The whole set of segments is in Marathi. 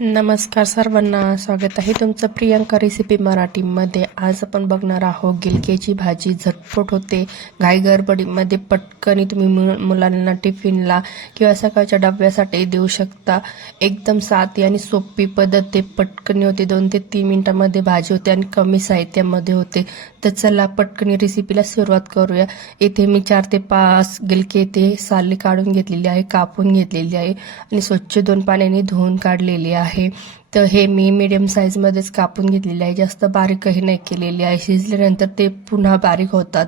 नमस्कार सर्वांना स्वागत आहे तुमचं प्रियंका रेसिपी मराठीमध्ये. आज आपण बघणार आहोत गिलकेची भाजी झटपट होते घाई गडबडीमध्ये पटकनी तुम्ही मु- मुलांना टिफिनला किंवा सकाळच्या डब्यासाठी देऊ शकता. एकदम साधी आणि सोपी पद्धत ते पटकनी होते दोन ते तीन मिनटामध्ये भाजी होते आणि कमी साहित्यामध्ये होते. तर चला पटकनी रेसिपीला सुरुवात करूया. इथे मी चार ते पाच गिलके ते साली काढून घेतलेली आहे कापून घेतलेली आहे आणि स्वच्छ दोन पाण्याने धुवून काढलेली आहे. आहे. तर हे मी मिडियम साईजमध्येच कापून घेतलेले आहे. जास्त बारीकही नाही केलेली आहे. शिजल्यानंतर ते पुन्हा बारीक होतात.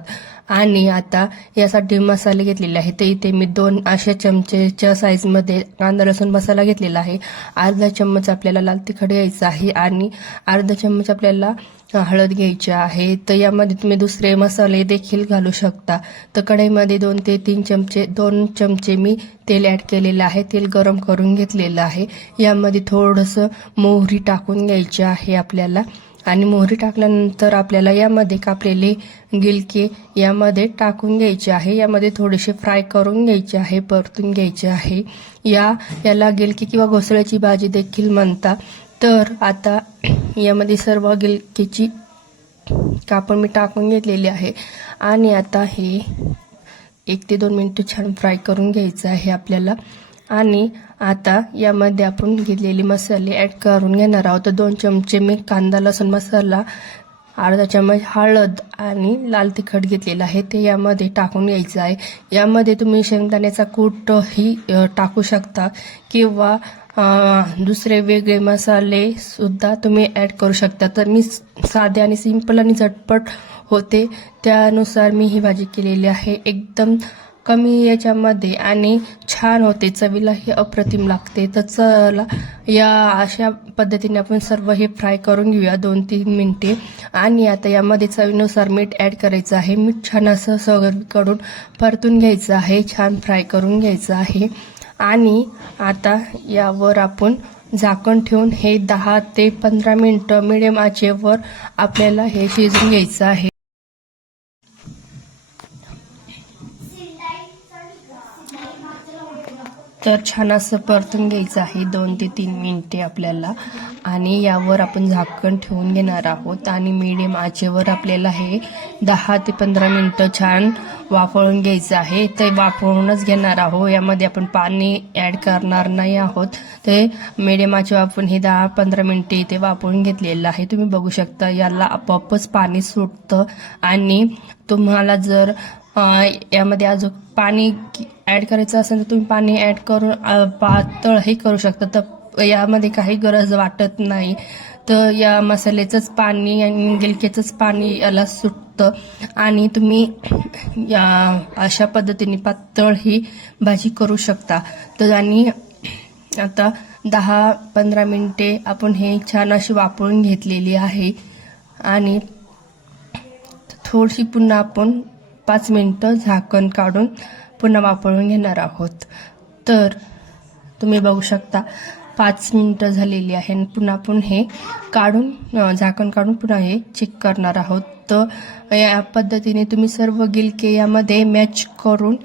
आणि आता यासाठी मसाले घेतलेले आहे ते इथे मी दोन अशा चमचेच्या साईजमध्ये कांदा लसूण मसाला घेतलेला आहे. अर्धा चम्मच आपल्याला लाल तिखट घ्यायचं आहे आणि अर्धा चम्मच आपल्याला हळद घ्यायची आहे. तर यामध्ये तुम्ही दुसरे मसाले देखील घालू शकता. तर कढईमध्ये दोन ते तीन चमचे दोन चमचे मी तेल ॲड केलेलं आहे. तेल गरम करून घेतलेलं आहे. यामध्ये थोडंसं मोहरी टाकून घ्यायची आहे आपल्याला. आणि मोहरी टाकल्यानंतर आपल्याला यामध्ये कापलेले गिलके यामध्ये टाकून घ्यायचे आहे. यामध्ये थोडेसे फ्राय करून घ्यायचे आहे परतून घ्यायचे आहे. या याला गिलकी किंवा घोसळ्याची भाजी देखील म्हणतात. तर आता यामध्ये सर्व गिलकीची कापड मी टाकून घेतलेली आहे. आणि आता हे एक ते दोन मिनटं छान फ्राय करून घ्यायचं आहे आपल्याला. आणि आता यामध्ये आपण घेतलेले मसाले ॲड करून घेणार आहोत. तर दोन चमचे मी कांदा लसूण मसाला अर्धा चमच हळद आणि लाल तिखट घेतलेलं आहे. ते यामध्ये टाकून घ्यायचं आहे. यामध्ये तुम्ही शेंगदाण्याचा कूटही टाकू शकता किंवा दुसरे वेगळे मसाले सुद्धा तुम्ही ॲड करू शकता. तर मी साधे आणि सिंपल आणि झटपट होते. त्यानुसार मी ही भाजी केलेली आहे. एकदम कमी याच्यामध्ये आणि छान होते. चवीलाही अप्रतिम लागते. तर चला या अशा पद्धतीने आपण सर्व हे फ्राय करून घेऊया दोन तीन मिनटे. आणि आता यामध्ये चवीनुसार मीठ ॲड करायचं आहे. मीठ छान असं सगळीकडून परतून घ्यायचं आहे. छान फ्राय करून घ्यायचं आहे. आणि आता यावर आपण झाकण ठेवून हे दहा ते पंधरा मिनटं मिडियम आचेवर आपल्याला हे शिजून घ्यायचं आहे. तर छान असं परतून घ्यायचं आहे. दोन ते तीन मिनटे आपल्याला. आणि यावर आपण झाकण ठेवून घेणार आहोत. आणि मिडियम आचेवर आपल्याला हे दहा ते पंधरा मिनटं छान वाफळून घ्यायचं आहे. ते वाफळूनच घेणार आहोत. यामध्ये आपण पाणी ॲड करणार नाही आहोत. ते मिडियम आचेवर आपण हे दहा पंधरा मिनटे इथे वापरून घेतलेलं आहे. तुम्ही बघू शकता याला आपोआपच पाणी सुटतं. आणि तुम्हाला जर यामध्ये अजून पाणी ॲड करायचं असेल तर तुम्ही पाणी ॲड करून पातळ पातळही करू शकता. तर यामध्ये काही गरज वाटत नाही. तर या मसाल्याचंच पाणी आणि गिलक्याचंच पाणी याला सुटतं. आणि तुम्ही या अशा पद्धतीने पातळ ही भाजी करू शकता. तर आणि आता दहा पंधरा मिनिटे आपण हे छान अशी वापरून घेतलेली आहे. आणि थोडीशी पुन्हा आपण पाच मिनटं झाकण काढून पुन्हा वापरून घेणार आहोत. तर तुम्ही बघू शकता पाच मिनटं झालेली आहे आणि पुन्हा आपण हे काढून झाकण काढून पुन्हा हे चेक करणार आहोत. तर या पद्धतीने तुम्ही सर्व गिलके यामध्ये मॅच करून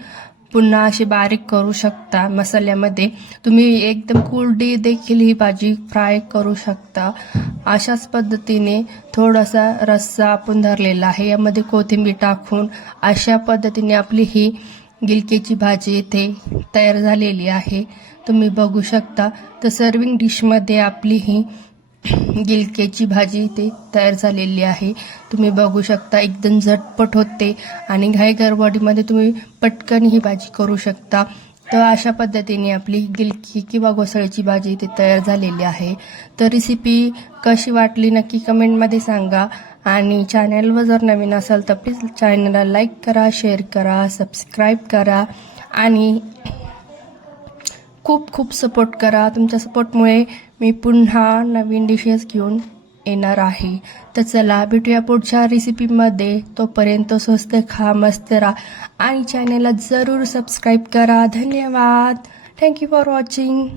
पुन्हा अशी बारीक करू शकता. मसाल्यामध्ये तुम्ही एकदम कोरडी देखील ही भाजी फ्राय करू शकता. अशाच पद्धतीने थोडासा रस्सा आपण धरलेला आहे. यामध्ये कोथिंबीर टाकून अशा पद्धतीने आपली ही गिलकेची भाजी इथे तयार झालेली आहे. तुम्ही बघू शकता तर सर्विंग डिशमध्ये आपली ही गिलकेची भाजी इथे तयार झालेली आहे. तुम्ही बघू शकता एकदम झटपट होते आणि घाई गरवाडीमध्ये तुम्ही पटकन ही भाजी करू शकता. तर अशा पद्धतीने आपली गिलकी किंवा घोसळीची भाजी इथे तयार झालेली आहे. तर रेसिपी कशी वाटली नक्की कमेंटमध्ये सांगा. आणि चॅनलवर जर नवीन असाल तर प्लीज चॅनलला लाईक करा शेअर करा सबस्क्राईब करा. आणि खूप खूप सपोर्ट करा. तुमच्या सपोर्टमुळे मी पुन्हा नवीन डिशेस घेऊन येणार आहे. तर चला भेटूया पुढच्या रेसिपीमध्ये तोपर्यंत स्वस्त खा मस्त राहा. आणि चॅनलला जरूर सबस्क्राईब करा. धन्यवाद. Thank you for watching